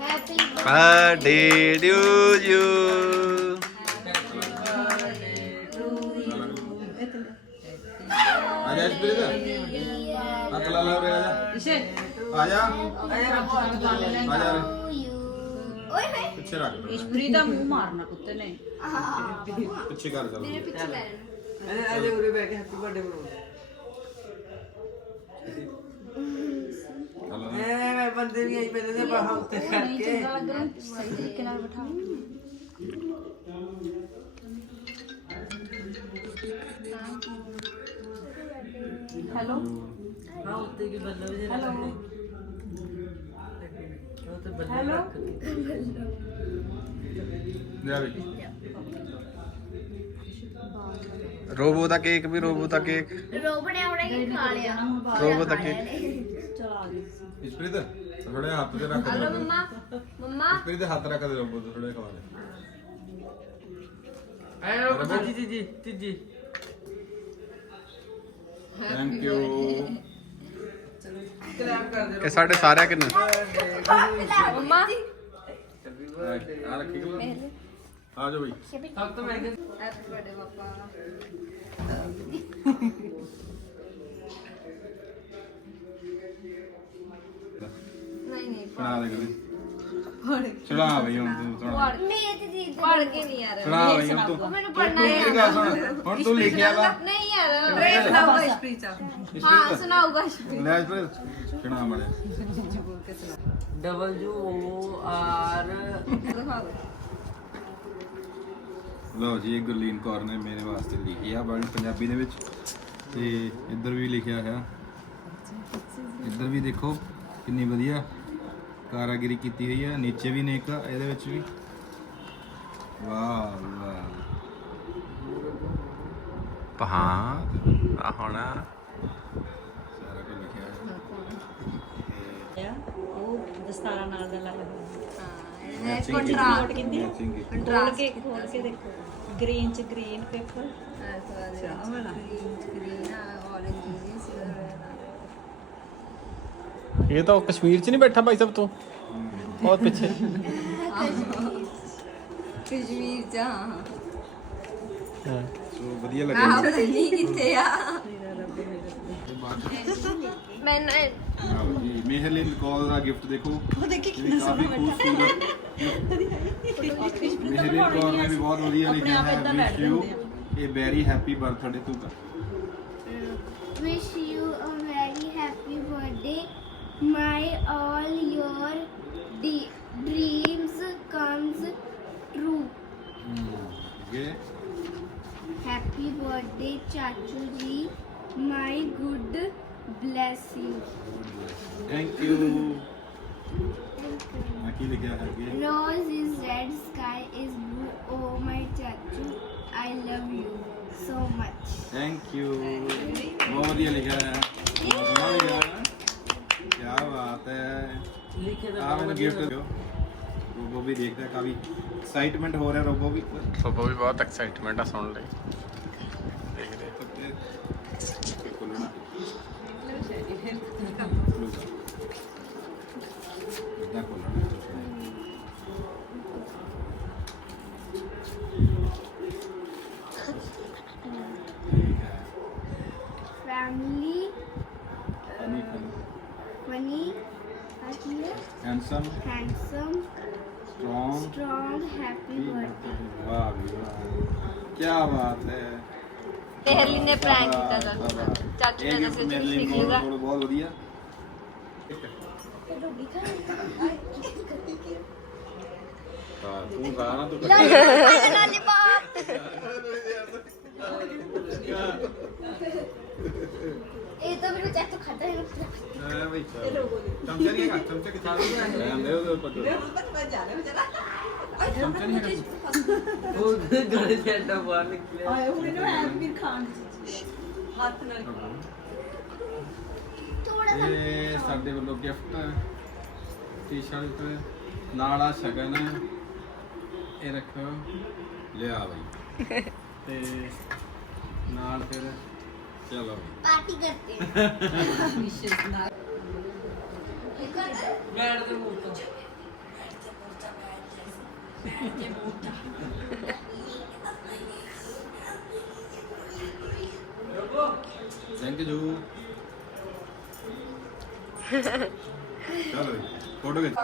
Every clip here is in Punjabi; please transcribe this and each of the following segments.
ਹੈਪੀ ਬਰਥਡੇ ਟੂ ਯੂ ਲਾ ਇਸੇ। ਓਏ ਹੋਏ ਪਿੱਛੇ ਰੱਖ ਦੇ। ਇਸਪਰੀ ਦਾ ਮੂੰਹ ਮਾਰਨਾ ਕੁੱਤੇ ਨੇ ਪਿੱਛੇ ਕਰ ਚੱਲ ਮੇਰੇ ਪਿੱਛੇ ਲੈ ਲੈਣਾ ਅਰੇ ਅਜੇ ਉਰੇ ਬੈ ਕੇ ਹੈਪੀ ਬਰਥਡੇ ਬਰੋ ਚੱਲ ਐ ਮੈਂ ਬੰਦੇ ਵੀ ਆਈ ਪਹਿਲੇ ਦੇ ਬਾਹਾਂ ਉੱਤੇ ਨਹੀਂ ਕਰਕੇ। ਚੰਗਾ ਲੱਗ ਰਿਹਾ ਸਹੀ ਤਰੀਕੇ ਨਾਲ ਬਿਠਾਓ ਹੈਲੋ? ਹਾਂ ਉੱਤੇ ਕੀ ਬੱਲੇ ਵੀ ਹੈਲੋ? ਉਹ ਤੇ ਬੱਲੇ ਰੱਖ ਜਾ ਬਈ ਰੋਬੋ ਦਾ ਕੇਕ ਵੀ ਰੋਬੋ ਦਾ ਕੇਕ। ਰੋਬ ਨੇ ਆਉਣਾ ਹੀ ਖਾ ਲਿਆ। ਰੋਬੋ ਦਾ ਕੇਕ। ਇਸਪ੍ਰੀਤ ਥੋੜੇ ਹੱਥ ਤੇ ਰੱਖ ਦੇ ਹਲੋ ਮੰਮਾ ਮੰਮਾ ਇਸਪ੍ਰੀਤ ਹੱਥ ਰੱਖ ਦੇ ਰੋਬੋ ਤੇ ਥੋੜੇ ਖਵਾ ਦੇ ਐ ਰੋ ਜੀ ਜੀ ਜੀ ਜੀ ਜੀ ਥੈਂਕ ਯੂ ਕਲੈਪ ਕਰ ਦੇ ਇਹ ਸਾਡੇ ਸਾਰਿਆਂ ਕਿੰਨੇ ਮੰਮਾ ਆ ਰੱਖੀ ਗੱਲ ਆ ਜਾ ਬਈ ਸਭ ਤੋਂ ਮਹਿੰਗੇ ਹੈਪੀ ਬਰਥਡੇ ਪਾਪਾ ਸੁਣਾ ਦੇ ਕਦੇ। ਸੁਣਾ ਬਈ ਹੁਣ ਤੂੰ ਸੁਣਾ ਪੜ ਮੇਰੇ ਤੇ ਜੀ ਪੜ ਕੇ ਨਹੀਂ ਯਾਰ। ਸੁਣਾ ਬਈ ਹੁਣ ਤੂੰ। ਮੈਨੂੰ ਪੜਨਾ ਮੇਰੀ ਗੱਲ ਸੁਣ ਹੁਣ ਤੂੰ ਲਿਖਿਆ ਵਾ। ਨਹੀਂ ਯਾਰ। ਟ੍ਰੇਨ ਸੁਣਾਊਗਾ ਇਸਪ੍ਰੀਤ ਹਾਂ ਸੁਣਾਊਗਾ ਇਸਪ੍ਰੀਤ ਲੈ ਇਸਪ੍ਰੀਤ ਸੁਣਾ ਮੜਿਆ ਡਬਲ ਯੂ ਓ ਆਰ। ਲਓ ਜੀ ਇਹ ਗੁਰਲੀਨ ਕੌਰ ਨੇ ਮੇਰੇ ਵਾਸਤੇ ਲਿਖੀ ਆ ਬੜੀ ਪੰਜਾਬੀ ਦੇ ਵਿੱਚ। ਤੇ ਇੱਧਰ ਵੀ ਲਿਖਿਆ ਹੈ ਇੱਧਰ ਵੀ ਦੇਖੋ ਕਿੰਨੀ ਵਧੀਆ। ਕਾਰਾਗਰੀ ਕੀਤੀ ਹੋਈ ਹੈ ਨੀਚੇ ਵੀ ਨੇ ਇੱਕ ਇਹਦੇ ਵਿੱਚ ਵੀ। ਵਾਹ ਵਾਹ। ਹਾਂ ਆ ਹੁਣ। ਸਾਰਾ ਕੁਝ ਲਿਖਿਆ ਹੈ ਆ ਉਹ ਦਸਤਾਰਾ ਨਾਲ ਦਾ ਲਾਇਆ ਹਾਂ Matching ਕੰਟਰਾਸਟ ਕੀਤੀ। ਖੋਲ ਕੇ ਖੋਲ ਕੇ ਦੇਖੋ। ਗ੍ਰੀਨ ਚ ਗ੍ਰੀਨ ਪੇਪਰ ਅੱਛਾ ਵਾਲਾ। ਗ੍ਰੀਨ ਔਰੇਂਜ ਜੀ ਇਹ ਤਾਂ ਕਸ਼ਮੀਰ 'ਚ ਨਹੀਂ ਬੈਠਾ ਭਾਈ ਸਭ ਤੋਂ। ਬਹੁਤ ਪਿੱਛੇ। ਕਸ਼ਮੀਰ ਜਾ ਸੋ ਵਧੀਆ ਆਹ ਲੱਗਿਆ ਪਤਾ ਨਹੀਂ ਕਿੱਥੇ ਆ। ਮੈਂ ਜੀ ਦਾ ਗਿਫਟ ਦੇਖੋ। ਉਹ ਦੇਖੀ ਕਿੰਨਾ ਸੋਹਣਾ ਖੂਬਸੂਰਤ ਮਿਹਰਲਿਨ ਕੌਰ ਨੇ ਵੀ ਬਹੁਤ ਵਧੀਆ ਲਿਖਿਆ ਹੈ। ਵਿਸ਼ ਯੂ ਇਹ very happy birthday my all your dreams comes true. Hmm, okay. happy birthday chachu ji. My good bless you. Thank you. Rose is red sky is blue. Oh my chachu i love you so much. Thank you. बहुत बढ़िया लिखा है ਲਿਖੇ ਦਾ ਆ ਮੈਨੂੰ ਗਿਫਟ ਦਿਓ। ਰੋਬੋ ਵੀ ਦੇਖਦਾ ਕਾਫੀ ਐਕਸਾਈਟਮੈਂਟ ਹੋ ਰਿਹਾ ਰੋਬੋ ਵੀ। ਰੋਬੋ ਵੀ ਬਹੁਤ ਐਕਸਾਈਟਮੈਂਟ ਆ ਸੁਣ ਲਈ। ਦੇਖ ਰਹੇ। ਖੋਲਣਾ ਇਦਾਂ ਖੋਲਣਾ Family, happy, handsome handsome, strong strong, happy birthday. ਵਾਹ ਵੀ ਵਾਹ ਕੀ ਬਾਤ ਹੈ ਪਹਿਲੀ ਨੇ ਪ੍ਰੈਂਕ ਕੀਤਾ ਵਾਹ, ਵਾਹ, ਚਾਚੂ ਵਾਹ। ਚਾਚੂ ਇਹ ਨੇ gift ਦੱਸਿਆ ਮੇਰੇ ਲਈ ਸਿੱਖ ਲੂਗਾ ਬਹੁਤ ਬਹੁਤ ਵਧੀਆ ਹਾਂ ਤੂੰ ਖਾਣਾ ਤੂੰ ਲਾਲੀਪੌਪ ਇਹ ਤਾਂ ਮੈਨੂੰ ਚਾਚੂ ਖਾਦਾ ਹੈ ਹਾਂ ਬਈ ਚਮਚਾ ਨਹੀਂ ਹੈਗਾ ਚਮਚਾ ਕਿੱਥੇ ਆ ਲੈ ਆਂਦੇ ਉਹਦੇ ਉੱਪਰ ਤੋਂ। ਚਮਚਾ ਨਹੀਂ ਹੈਗਾ ਉਹ ਗਲੇ ਦੇ ਅੱਡਾ ਬਾਹਰ ਨਿਕਲਿਆ ਆਏ ਹੁਣ ਇਹਨੂੰ ਹੈ ਵੀਰ ਖਾਣ ਹੱਥ ਨਾਲ ਥੋੜਾ ਇਹ ਸਾਡੇ ਵੱਲੋਂ ਗਿਫਟ ਟੀ-ਸ਼ਰਟ ਨਾਲ ਆ ਸ਼ਗਨ ਇਹ ਰੱਖੋ ਲਿਆ ਬਈ ਤੇ ਨਾਲ ਫਿਰ हैं ਥੈਂਕ ਯੂ ਚਲੋ ਫੋਟੋ ਖਿੱਚ।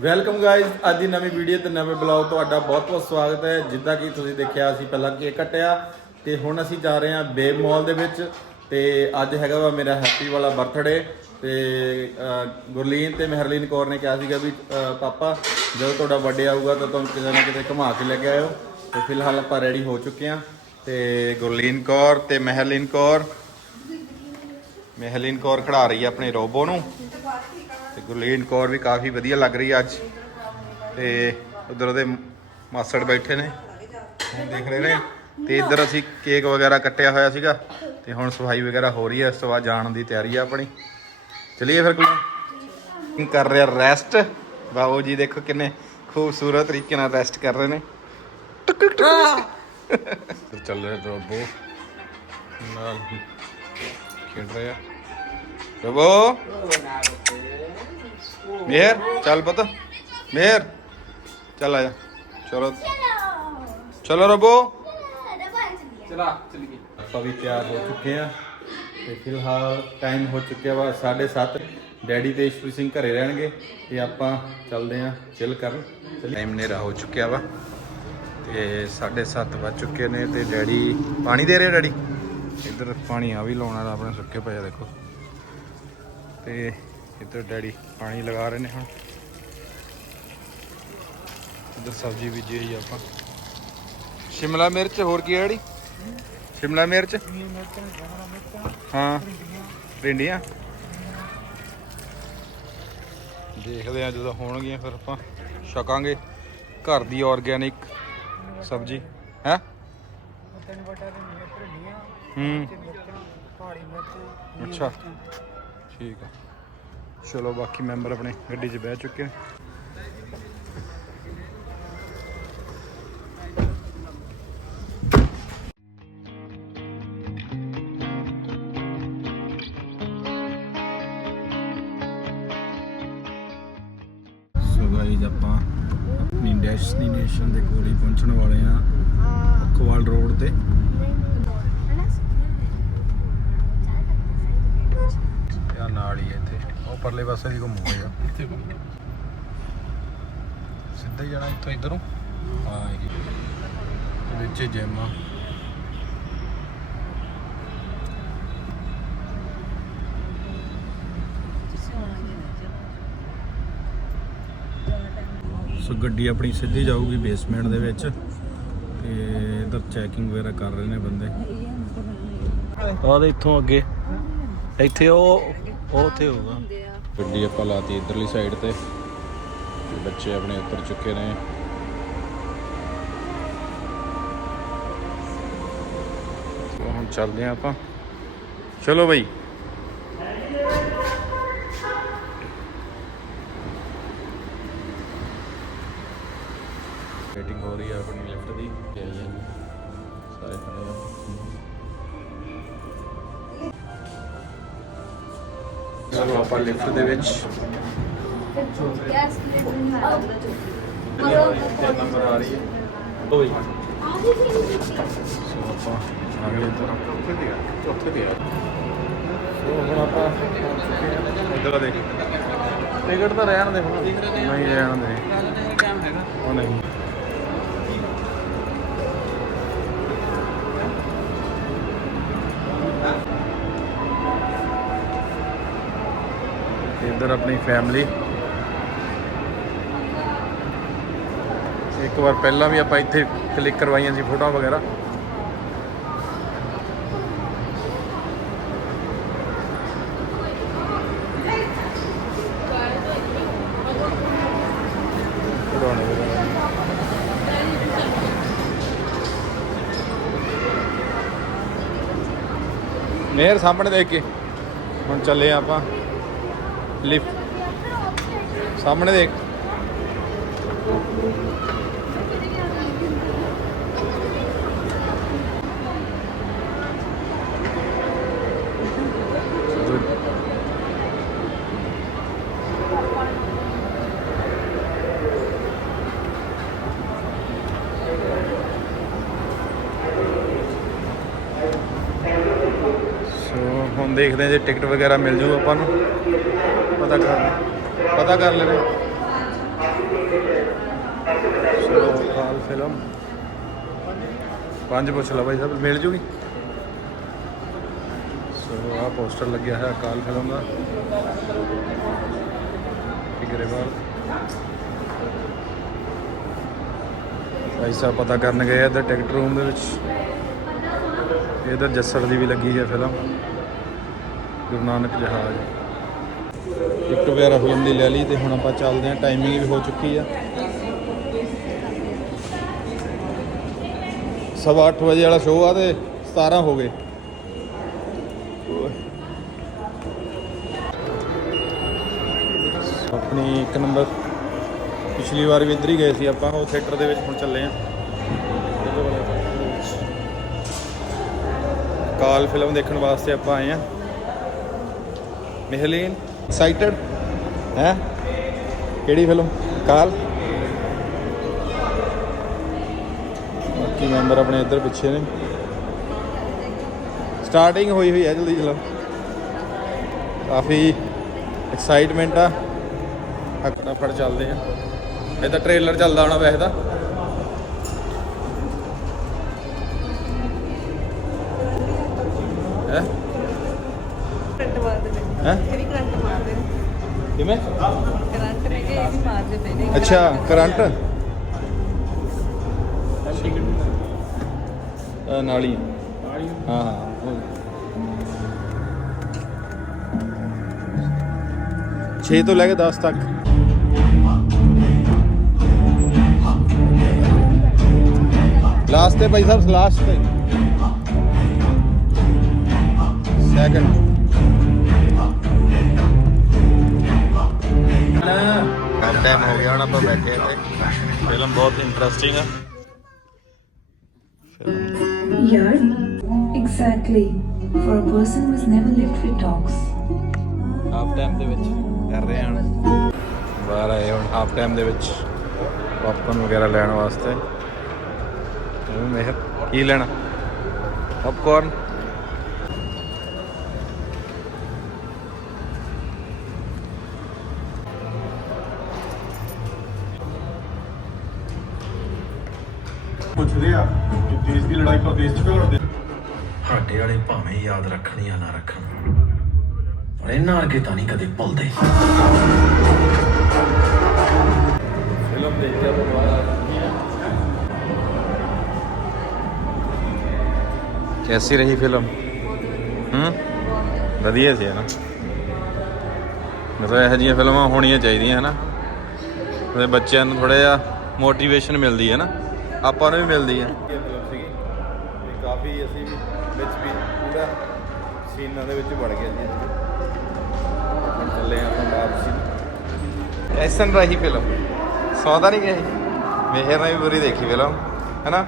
ਵੈਲਕਮ ਗਾਇਸ ਅੱਜ ਦੀ ਨਵੀਂ ਵੀਡੀਓ ਤੇ ਨਵੇਂ ਬਲੌਗ ਤੁਹਾਡਾ ਬਹੁਤ-ਬਹੁਤ ਸਵਾਗਤ ਹੈ। ਜਿੱਦਾਂ ਕਿ ਤੁਸੀਂ ਦੇਖਿਆ ਅਸੀਂ ਪਹਿਲਾਂ ਕੇਕ ਕੱਟਿਆ। ਤੇ ਹੁਣ ਅਸੀਂ ਜਾ ਰਹੇ ਹਾਂ ਬੇਬ ਮਾਲ ਦੇ ਵਿੱਚ ਤੇ ਅੱਜ ਹੈਗਾ ਵਾ ਮੇਰਾ ਹੈਪੀ ਵਾਲਾ ਬਰਥਡੇ ਤੇ ਗੁਰਲੀਨ ਤੇ ਮਹਿਰਲੀਨ ਕੌਰ ਨੇ ਕਿਹਾ ਸੀਗਾ ਵੀ ਪਾਪਾ, ਜਦੋਂ ਤੁਹਾਡਾ ਬਰਥਡੇ ਆਊਗਾ ਤਾਂ ਤੁਹਾਨੂੰ ਕਿਤੇ ਨਾ ਕਿਤੇ ਘੁਮਾ ਕੇ ਲੈ ਕੇ ਆਇਓ। ਤੇ ਫਿਲਹਾਲ ਆਪਾਂ ਰੈਡੀ ਹੋ ਚੁੱਕੇ ਹਾਂ ਤੇ ਗੁਰਲੀਨ ਕੌਰ ਤੇ ਮਹਿਰਲੀਨ ਕੌਰ। ਮਹਿਰਲੀਨ ਕੌਰ ਖੜਾ ਰਹੀ ਹੈ ਆਪਣੇ ਰੋਬੋ ਨੂੰ। ਤੇ ਗੁਰਲੀਨ ਕੌਰ ਵੀ ਕਾਫੀ ਵਧੀਆ ਲੱਗ ਰਹੀ ਅੱਜ। ਤੇ ਉਧਰ ਉਹਦੇ ਮਾਸੜ ਬੈਠੇ ਨੇ। ਦੇਖ ਰਹੇ ਨੇ? ਤੇ ਇੱਧਰ ਅਸੀਂ ਕੇਕ ਵਗੈਰਾ ਕੱਟਿਆ ਹੋਇਆ ਸੀਗਾ ਤੇ ਹੁਣ ਸਫ਼ਾਈ ਵਗੈਰਾ ਹੋ ਰਹੀ ਹੈ ਇਸ ਤੋਂ ਬਾਅਦ ਜਾਣ ਦੀ ਤਿਆਰੀ ਆ ਆਪਣੀ। ਚਲਿਏ ਫਿਰ ਕੋਈ ਕਰ ਰਿਹਾ ਰੈਸਟ ਬਾਬੂ ਜੀ ਦੇਖੋ ਕਿੰਨੇ ਖੂਬਸੂਰਤ ਤਰੀਕੇ ਨਾਲ ਰੈਸਟ ਕਰ ਰਹੇ ਨੇ। ਟੁਕ ਟੁਕ ਚੱਲ ਰਿਹਾ ਰੋਬੋ ਨਾਲ ਖੇਡ ਰਿਹਾ। ਰੋਬੋ ਮੇਹਰ ਚੱਲ ਪੁੱਤ। ਮੇਹਰ। ਚੱਲ ਆ ਜਾ। ਚਲੋ। ਚਲੋ ਰੋਬੋ ਚਲਾ ਚਲੀਏ ਆਪਾਂ ਵੀ ਤਿਆਰ ਹੋ ਚੁੱਕੇ ਆ ਤੇ ਫਿਲਹਾਲ ਟਾਈਮ ਹੋ ਚੁੱਕਿਆ ਵਾ 7:30 ਡੈਡੀ ਤੇ ਈਸ਼ਵਰ ਸਿੰਘ ਘਰੇ ਰਹਿਣਗੇ ਤੇ ਆਪਾਂ ਚੱਲਦੇ ਆ ਚਿਲ ਕਰਨ। ਟਾਈਮ ਨੇਰਾ ਹੋ ਚੁੱਕਿਆ ਵਾ ਤੇ 7:30 ਵੱਜ ਚੁੱਕੇ ਨੇ ਤੇ ਡੈਡੀ ਪਾਣੀ ਦੇ ਰਹੇ ਡੈਡੀ? ਇੱਧਰ ਪਾਣੀ ਆ ਵੀ ਲਾਉਣਾ ਦਾ ਆਪਣੇ ਸੁੱਕੇ ਪਏ ਦੇਖੋ। ਤੇ ਇੱਧਰ ਡੈਡੀ ਪਾਣੀ ਲਗਾ ਰਹੇ ਨੇ ਹੁਣ। ਇੱਧਰ ਸਬਜ਼ੀ ਬੀਜੀ ਹੋਈ ਆਪਾਂ। ਸ਼ਿਮਲਾ ਮਿਰਚ ਹੋਰ ਕੀ ਹੈ ਡੈਡੀ? ਸ਼ਿਮਲਾ ਮਿਰਚ ਹਾਂ ਭਿੰਡੀਆਂ ਦੇਖਦੇ ਆ ਜਦੋਂ ਹੋਣਗੀਆਂ ਫਿਰ ਆਪਾਂ ਛਕਾਂਗੇ ਘਰ ਦੀ ਆਰਗੇਨਿਕ ਸਬਜ਼ੀ ਹੈ ਹੂੰ ਅੱਛਾ ਠੀਕ ਆ ਚਲੋ ਬਾਕੀ ਮੈਂਬਰ ਆਪਣੇ ਗੱਡੀ 'ਚ ਬਹਿ ਚੁੱਕੇ ਨੇ ਸਿੱਧਾ ਹੀ ਜਾਣਾ ਇੱਥੋਂ ਇੱਧਰੋਂ। ਹਾਂ ਇਹ ਵਿੱਚ ਜਿਮ ਆ। ਸੋ ਗੱਡੀ ਆਪਣੀ ਸਿੱਧੀ ਜਾਊਗੀ ਬੇਸਮੈਂਟ ਦੇ ਵਿੱਚ। ਤੇ ਇਧਰ ਚੈਕਿੰਗ ਵਗੈਰਾ ਕਰ ਰਹੇ ਨੇ ਬੰਦੇ। ਆਹ ਦੇ ਇੱਥੋਂ ਅੱਗੇ। ਇੱਥੇ ਉਹ ਉਹ ਉੱਥੇ ਹੋਊਗਾ। ਗੱਡੀ ਆਪਾਂ ਲਾਤੀ ਇਧਰਲੀ ਸਾਈਡ ਤੇ। ਬੱਚੇ ਆਪਣੇ ਉੱਤਰ ਚੁੱਕੇ ਨੇ। ਹੁਣ ਚੱਲਦੇ ਆ ਆਪਾਂ। ਚਲੋ ਬਈ। ਵੇਟਿੰਗ ਹੋ ਰਹੀ ਹੈ ਆਪਣੀ ਲਿਫਟ ਦੀ। ਸਾਰੇ ਖੜੇ ਆ। ਚਲੋ ਆਪਾਂ ਲਿਫਟ ਦੇ ਵਿੱਚ ਤੇ ਨੰਬਰ ਆ ਰਹੀ ਹੈ ਦੋ ਜੀ ਸੋ ਆਪਾਂ ਆ ਗਏ ਇੱਧਰ ਚੌਥੇ ਤੇ ਆ ਚੌਥੇ ਤੇ ਆ ਸੋ ਹੁਣ ਆਪਾਂ ਪਹੁੰਚ ਚੁੱਕੇ ਹਾਂ ਇੱਧਰ ਆ ਦੇਖ। ਟਿਕਟ ਤਾਂ ਰਹਿਣ ਦੇ ਹੁਣ। ਨਹੀਂ ਰਹਿਣ ਦੇ। ਉਹ ਨਹੀਂ। ਇੱਧਰ ਆਪਣੀ ਫੈਮਿਲੀ ਇੱਕ ਵਾਰ ਪਹਿਲਾਂ ਵੀ ਆਪਾਂ ਇੱਥੇ ਕਲਿੱਕ ਕਰਵਾਈਆਂ ਸੀ ਫੋਟੋਆਂ ਵਗੈਰਾ। ਖਿਡੌਣੇ ਮੇਰ ਸਾਹਮਣੇ ਦੇਖ ਕੇ। ਹੁਣ ਚੱਲੇ ਆਪਾਂ। ਲਿਫਟ ਸਾਹਮਣੇ ਦੇਖ ਹੁਣ ਦੇਖਦੇ ਹਾਂ ਜੇ ਟਿਕਟ ਵਗੈਰਾ ਮਿਲ ਜੂ ਆਪਾਂ ਨੂੰ। ਪਤਾ ਕਰ ਪਤਾ ਕਰ ਲੈਣੇ ਸੋ ਕਾਲ ਫਿਲਮ। ਪੰਜ ਪੁੱਛ ਲਓ ਭਾਈ ਸਾਹਿਬ, ਮਿਲ ਜੂਗੀ? ਸੋ, ਆਹ ਪੋਸਟਰ ਲੱਗਿਆ ਹੈ ਕਾਲ ਫਿਲਮ ਦਾ। ਗਰੇਵਾਲ ਭਾਈ ਸਾਹਿਬ, ਪਤਾ ਕਰਨ ਗਏ ਆ ਇੱਧਰ ਟਿਕਟ ਰੂਮ ਦੇ ਵਿੱਚ। ਇਧਰ ਜੱਸੜ ਦੀ ਵੀ ਲੱਗੀ ਹੈ ਫਿਲਮ। ਗੁਰੂ ਨਾਨਕ ਜਹਾਜ਼। ਟਿਕਟ ਵਗੈਰਾ ਫਿਲਮ ਦੀ ਲੈ ਲਈ ਤੇ ਹੁਣ ਆਪਾਂ ਚੱਲਦੇ ਹਾਂ। ਟਾਈਮਿੰਗ ਵੀ ਹੋ ਚੁੱਕੀ ਆ। ਸਵਾ ਅੱਠ ਵਜੇ ਵਾਲਾ ਸ਼ੋਅ ਆ ਤੇ 17 ਹੋ ਗਏ। ਆਪਣੀ ਇੱਕ ਨੰਬਰ ਪਿਛਲੀ ਵਾਰ ਵੀ ਇੱਧਰ ਹੀ ਗਏ ਸੀ ਆਪਾਂ, ਉਹ ਥੀਏਟਰ ਦੇ ਵਿੱਚ ਹੁਣ ਚੱਲੇ ਆ ਕਾਲ ਫਿਲਮ ਦੇਖਣ ਵਾਸਤੇ ਆਪਾਂ ਆਏ ਆ ਮਿਹਲੀਨ। ਐਕਸਾਈਟਡ ਹੈ? ਕਿਹੜੀ ਫਿਲਮ ਕਾਲ। ਬਾਕੀ ਮੈਂਬਰ ਆਪਣੇ ਇੱਧਰ ਪਿੱਛੇ ਨੇ। ਸਟਾਰਟਿੰਗ ਹੋਈ ਹੋਈ ਹੈ ਜਲਦੀ ਚਲੋ। ਕਾਫੀ ਐਕਸਾਈਟਮੈਂਟ ਆ। ਆ ਫਟਾਫਟ ਚੱਲਦੇ ਆ। ਇਹ ਤਾਂ ਟ੍ਰੇਲਰ ਚੱਲਦਾ ਹੋਣਾ ਵੈਸੇ ਤਾਂ। ਹੈ? ਇਹ ਵੀ ਕਰੰਟ ਮਾਰਦੇ ਨੇ। ਕਿਵੇਂ? ਕਰੰਟ ਨੇ ਕਿ ਇਹ ਵੀ ਮਾਰਦੇ ਪਏ ਨੇ। ਅੱਛਾ ਕਰੰਟ? ਨਾਲੀ ਹਾਂ ਹਾਂ ਉਹ। ਛੇ ਤੋਂ ਲੈ ਕੇ 10 ਤੱਕ। ਲਾਸਟ ਤੇ ਭਾਈ ਸਾਹਿਬ ਲਾਸਟ ਤੇ। ਸੈਕੰਡ ਕੰਮ ਟਾਈਮ ਹੋ ਗਿਆ ਹੁਣ ਆਪਾਂ ਬੈਠੇ ਇੱਥੇ। ਫਿਲਮ ਬਹੁਤ ਇੰਟਰਸਟਿੰਗ ਆ। Here, exactly. For a person who's never lived with dogs. Half time ਦੇ ਵਿੱਚ ਕਰ ਰਹੇ ਹਾਂ ਬਾਹਰ ਆਏ ਹੁਣ ਹਾਫ ਟਾਈਮ ਦੇ ਵਿੱਚ ਪੌਪਕੌਰਨ ਵਗੈਰਾ ਲੈਣ ਵਾਸਤੇ। ਮੇਹਰ ਕੀ ਲੈਣਾ? ਪੌਪਕੌਰਨ ਪੁੱਛਦੇ ਆ ਕਿ ਦੇਸ਼ ਦੀ ਲੜਾਈ ਪ੍ਰਦੇਸ਼ ਚ ਕਿਉਂ ਲੜਦੇ? ਸਾਡੇ ਵਾਲੇ ਭਾਵੇਂ ਯਾਦ ਰੱਖਣ ਜਾਂ ਨਾ ਰੱਖਣ ਪਰ ਇਹਨਾਂ ਵਰਗੇ ਤਾਂ ਨਹੀਂ ਕਦੇ ਭੁੱਲਦੇ। ਫਿਲਮ ਕੈਸੀ ਰਹੀ ਫਿਲਮ? ਹੂੰ? ਵਧੀਆ ਸੀ ਨਾ? ਮਤਲਬ ਇਹੋ ਜਿਹੀਆਂ ਫਿਲਮਾਂ ਹੋਣੀਆਂ ਚਾਹੀਦੀਆਂ ਹਨਾ ਉਹਦੇ ਬੱਚਿਆਂ ਨੂੰ ਥੋੜਾ ਜਿਹਾ ਮੋਟੀਵੇਸ਼ਨ ਮਿਲਦੀ ਹੈ ਨਾ? ਆਪਾਂ ਨੂੰ ਵੀ ਮਿਲਦੀ ਹੈ ਫਿਲਮ ਸੀਗੀ ਤੇ ਕਾਫੀ ਅਸੀਂ ਵੀ ਵਿੱਚ ਵੀ ਪੂਰਾ ਸੀਨਾਂ ਦੇ ਵਿੱਚ ਵੜ ਗਏ ਜੀ ਹੁਣ ਚੱਲੇ ਆਪਾਂ ਵਾਪਸੀ ਐਸਨ ਰਹੀ ਫਿਲਮ ਸੌਦਾ ਨਹੀਂ ਗਏ ਮੇਹਰ ਨੇ ਵੀ ਪੂਰੀ ਦੇਖੀ ਫਿਲਮ ਹੈਨਾ?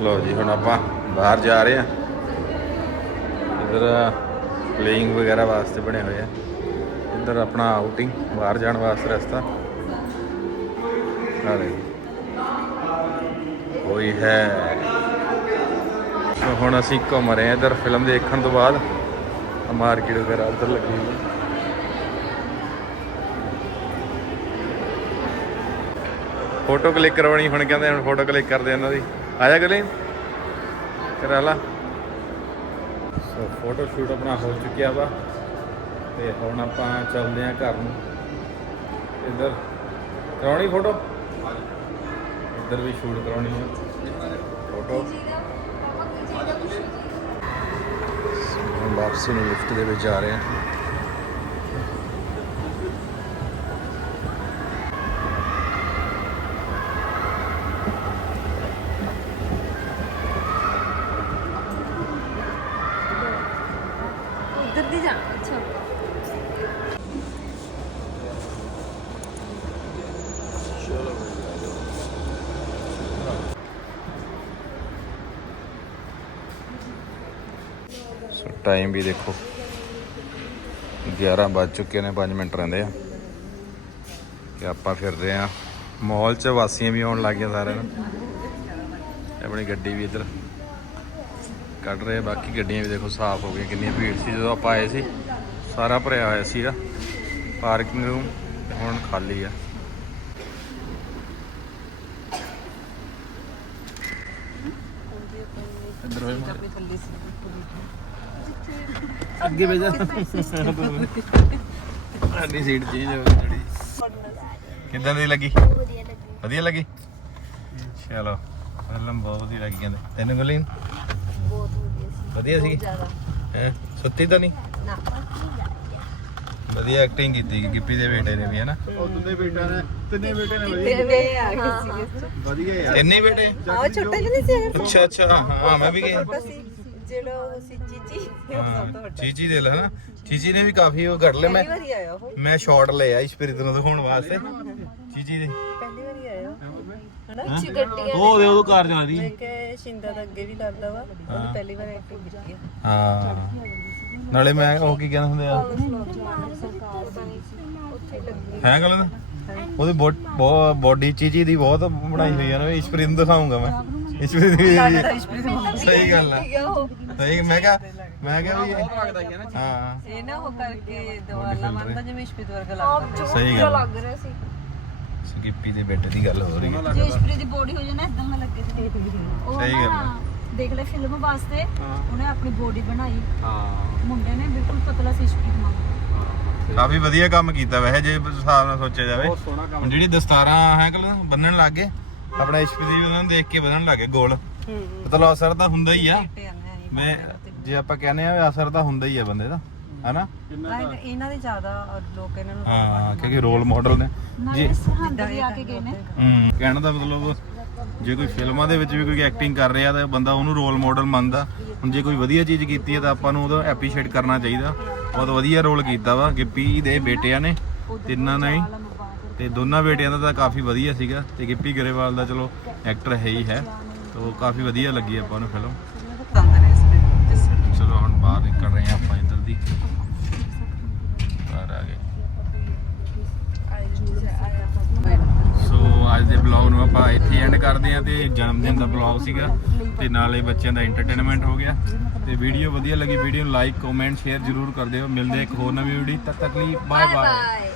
ਲੋ ਜੀ, ਹੁਣ ਆਪਾਂ ਬਾਹਰ ਜਾ ਰਹੇ ਆ ਇਧਰ ਪਲੇਇੰਗ ਵਗੈਰਾ ਵਾਸਤੇ ਬਣੇ ਹੋਏ ਆ। ਇੱਧਰ ਆਪਣਾ ਆਊਟਿੰਗ ਬਾਹਰ ਜਾਣ ਵਾਸਤੇ ਰਸਤਾ। ਆ ਦੇ ਕੋਈ ਹੈ ਸੋ ਹੁਣ ਅਸੀਂ ਘੁੰਮ ਰਹੇ ਹਾਂ ਇੱਧਰ ਫਿਲਮ ਦੇਖਣ ਤੋਂ ਬਾਅਦ। ਮਾਰਕੀਟ ਵਗੈਰਾ ਉੱਧਰ ਲੱਗੀ ਹੋਈ ਹੈ। ਫੋਟੋ ਕਲਿੱਕ ਕਰਵਾਉਣੀ ਹੁਣ ਕਹਿੰਦੇ ਹੁਣ ਫੋਟੋ ਕਲਿੱਕ ਕਰਦੇ ਇਹਨਾਂ ਦੀ। ਆਜਾ ਗਲੀ ਕਰਾ ਲਾ। ਸੋ ਫੋਟੋ ਸ਼ੂਟ ਆਪਣਾ ਹੋ ਚੁੱਕਿਆ ਵਾ। ਤੇ ਹੁਣ ਆਪਾਂ ਚੱਲਦੇ ਆਂ ਘਰ ਨੂੰ। ਇੱਧਰ। ਕਰਾਉਣੀ ਫੋਟੋ ਇੱਧਰ ਵੀ ਸ਼ੂਟ ਕਰਾਉਣੀ ਹੈ ਫੋਟੋ ਵਾਪਸੀ ਨੂੰ ਲਿਫਟ ਦੇ ਵਿੱਚ ਜਾ ਰਹੇ ਹਾਂ ਉਧਰ ਦੀ ਜਾ ਅੱਛਾ ਸੋ ਟਾਈਮ ਵੀ ਦੇਖੋ। 11 ਵੱਜ ਚੁੱਕੇ ਨੇ 5 ਮਿੰਟ ਰਹਿੰਦੇ ਆ। ਤੇ ਆਪਾਂ ਫਿਰਦੇ ਆ। ਮਾਲ 'ਚ ਵਾਸੀਆਂ ਵੀ ਆਉਣ ਲੱਗ ਗਈਆਂ ਸਾਰਿਆਂ ਨੂੰ। ਆਪਣੀ ਗੱਡੀ ਵੀ ਇੱਧਰ ਕੱਢ ਰਹੇ ਬਾਕੀ ਗੱਡੀਆਂ ਵੀ ਦੇਖੋ ਸਾਫ਼ ਹੋ ਗਈਆਂ। ਕਿੰਨੀ ਭੀੜ ਸੀ ਜਦੋਂ ਆਪਾਂ ਆਏ ਸੀ। ਸਾਰਾ ਭਰਿਆ ਹੋਇਆ ਸੀਗਾ। ਪਾਰਕਿੰਗ ਰੂਮ ਹੁਣ ਖਾਲੀ ਆ। ਇੱਧਰ ਹੋਏ ਅੱਗੇ ਬਹਿ ਜਾ। ਸਾਡੀ ਸੀਟ ਚੇਂਜ ਹੋ ਗਈ ਥੋੜੀ ਕਿੱਦਾਂ ਦੀ ਲੱਗੀ? ਵਧੀਆ ਲੱਗੀ। ਚਲੋ ਫਿਲਮ ਬਹੁਤ ਵਧੀਆ ਲੱਗੀ ਕਹਿੰਦੇ। ਤੈਨੂੰ ਗੁਲੀਨ ਬਹੁਤ ਵਧੀਆ ਵਧੀਆ ਸੀ ਸੀ ਜ਼ਿਆਦਾ। ਹੈ? ਸੁੱਤੀ ਤਾਂ ਨਹੀਂ? ਨਾ ਵਧੀਆ ਐਕਟਿੰਗ ਕੀਤੀ ਗਿੱਪੀ ਦੇ ਬੇਟੇ ਨੇ ਵੀ ਹੈ ਨਾ ਉਹ ਦੁੱਲੇ ਬੇਟਾ ਨੇ ਤਿੰਨੇ ਬੇਟੇ ਨੇ ਵਧੀਆ। ਆ ਗਏ ਸੀ ਵਧੀਆ ਯਾਰ। ਤਿੰਨੇ ਬੇਟੇ? ਆਹ ਛੋਟਾ ਜਿਹਾ ਨਹੀਂ ਸੀ ਅੱਛਾ ਅੱਛਾ ਹਾਂ ਹਾਂ ਮੈਂ ਵੀ ਗਿਆ। ਸੀ। ਜਿਹੜਾ ਉਹ ਸੀ ਚੀਚੀ। ਹਾਂ ਚੀਚੀ ਦੇ ਲੈ ਨਾ ਚੀਚੀ ਨੇ ਵੀ ਕਾਫੀ ਉਹ ਕਰ ਲਏ। ਮੈਂ ਵਾਰੀ ਆਇਆ ਉਹ। ਮੈਂ ਸ਼ਾਟ ਲਿਆ ਇਸ਼ਪ੍ਰੀਤ ਨੂੰ ਦਿਖਾਉਣ ਵਾਸਤੇ। ਚੀਚੀ ਦੇ। ਪਹਿਲੀ ਵਾਰੀ ਆਇਆ ਕੁਛ ਗੱਡੀਆਂ ਉਹ ਉਦੋਂ ਕਾਰ ਚੱਲਦੀ ਮੈਂ ਕਿ ਸ਼ਿੰਦਾ ਦਾ ਅੱਗੇ ਵੀ ਕਰਦਾ ਵਾ। ਉਹਨੇ ਪਹਿਲੀ ਵਾਰ ਐਕਟਿੰਗ ਕੀਤੀ ਆ। ਹਾਂ। ਨਾਲੇ ਮੈਂ ਉਹ ਕੀ ਕਹਿੰਦੇ ਹੁੰਦੇ ਆ? ਹੈ ਗੱਲ ਉਹਦੀ ਬੋਡੀ ਚੀਚੀ ਦੀ ਬਹੁਤ ਬਣਾਈ ਹੋਈ ਆ ਨਾ। ਇਸ਼ਪ੍ਰੀਤ ਨੂੰ ਦਿਖਾਉਂਗਾ ਮੈਂ। ਇਸ਼ਪ੍ਰੀਤ ਦੀ ਸਹੀ ਗੱਲ ਆ। ਸਹੀ ਮੈਂ ਕਿਹਾ ਮੈਂ ਕਿਹਾ ਵੀ ਹਾਂ। ਇਹ ਨਾ ਉਹ ਕਰਕੇ ਦਵਾਲਾ ਮੰਨਦਾ ਜਿਵੇਂ ਇਸ਼ਪ੍ਰੀਤ ਵਰਗਾ ਲੱਗਦਾ। ਸਹੀ ਗੱਲ। ਲੱਗ ਰਿਹਾ ਸੀ। ਗਿੱਪੀ ਦੇ ਬੇਟੇ ਦੀ ਗੱਲ ਹੋ ਰਹੀ ਹੈ। ਜੇ ਇਸ਼ਪ੍ਰੀਤ ਦੀ ਬੋਡੀ ਹੋ ਜਾਣਾ ਇਦਾਂ ਨਾ ਲੱਗੇ ਤੇ ਸਹੀ ਗੱਲ ਆ। ਦੇਖ ਲੈ ਫਿਲਮ ਵਾਸਤੇ ਉਹਨੇ ਆਪਣੀ ਬੋਡੀ ਬਣਾਈ। ਹਾਂ। ਮੁੰਡੇ ਨੇ ਬਿਲਕੁਲ ਪਤਲਾ ਸੀ ਇਸ਼ਪ੍ਰੀਤ ਵਾਂਗ ਕਾਫੀ ਵਧੀਆ ਕੰਮ ਕੀਤਾ ਵੈਸੇ ਜੇ ਹਿਸਾਬ ਨਾਲ ਸੋਚਿਆ ਜਾਵੇ। ਜਿਹੜੀ ਦਸਤਾਰਾਂ ਹੈ ਕਲ ਬੰਨਣ ਲੱਗ ਗਏ ਆਪਣਾ ਵੀ ਉਹਨਾਂ ਨੂੰ ਦੇਖ ਕੇ ਬੰਨਣ ਲੱਗੇ ਗੋਲ। ਮਤਲਬ ਅਸਰ ਤਾਂ ਹੁੰਦਾ ਹੀ ਆ। ਮੈਂ ਜੇ ਆਪਾਂ ਕਹਿੰਦੇ ਆ ਅਸਰ ਤਾਂ ਹੁੰਦਾ ਹੀ ਆ ਬੰਦੇ ਦਾ ਹਨਾ? ਇਹਨਾਂ ਦੇ ਜ਼ਿਆਦਾ ਲੋਕ ਇਹਨਾਂ ਨੂੰ ਹਾਂ ਕਿਉਂਕਿ ਰੋਲ ਮਾਡਲ ਨੇ। ਜੀ ਸਰਹੰਦ ਵੀ ਆ ਕੇ ਗਏ ਨੇ। ਹੂੰ ਕਹਿਣ ਦਾ ਮਤਲਬ ਜੇ ਕੋਈ ਫਿਲਮਾਂ ਦੇ ਵਿੱਚ ਵੀ ਕੋਈ ਐਕਟਿੰਗ ਕਰ ਰਿਹਾ ਤਾਂ ਬੰਦਾ ਉਹਨੂੰ ਰੋਲ ਮਾਡਲ ਮੰਨਦਾ। ਹੁਣ ਜੇ ਕੋਈ ਵਧੀਆ ਚੀਜ਼ ਕੀਤੀ ਹੈ ਤਾਂ ਆਪਾਂ ਨੂੰ ਉਹਦਾ ਐਪਰੀਸ਼ੀਏਟ ਕਰਨਾ ਚਾਹੀਦਾ। ਬਹੁਤ ਵਧੀਆ ਰੋਲ ਕੀਤਾ ਵਾ ਗਿੱਪੀ ਦੇ ਬੇਟਿਆਂ ਨੇ ਤਿੰਨਾਂ ਨੇ ਹੀ। ਤੇ ਦੋਨਾਂ ਬੇਟਿਆਂ ਦਾ ਤਾਂ ਕਾਫੀ ਵਧੀਆ ਸੀਗਾ ਤੇ ਗਿੱਪੀ ਗਰੇਵਾਲ ਦਾ ਚਲੋ ਐਕਟਰ ਹੈ ਹੀ ਹੈ। ਤੋ ਕਾਫੀ ਵਧੀਆ ਲੱਗੀ ਆਪਾਂ ਨੂੰ ਫਿਲਮ ਚਲੋ ਹੁਣ ਬਾਹਰ ਨਿਕਲ ਰਹੇ ਹਾਂ ਆਪਾਂ ਇੱਧਰ ਦੀ। ਬਾਹਰ ਆ ਗਏ। ਸੋ ਅੱਜ ਦੇ ਬਲੌਗ ਨੂੰ ਆਪਾਂ ਇੱਥੇ ਐਂਡ ਕਰਦੇ ਹਾਂ ਤੇ ਜਨਮ ਦਿਨ ਦਾ ਬਲੌਗ ਸੀਗਾ ਤੇ ਨਾਲੇ ਬੱਚਿਆਂ ਦਾ ਐਂਟਰਟੇਨਮੈਂਟ ਹੋ ਗਿਆ। ਤੇ ਵੀਡੀਓ ਵਧੀਆ ਲੱਗੀ ਵੀਡੀਓ ਨੂੰ ਲਾਈਕ ਕਮੈਂਟ ਸ਼ੇਅਰ ਜਰੂਰ ਕਰ ਦਿਓ। ਮਿਲਦੇ ਇੱਕ ਹੋਰ ਨਵੀਂ ਵੀਡੀਓ ਤਦ ਤੱਕ ਲਈ ਬਾਏ ਬਾਏ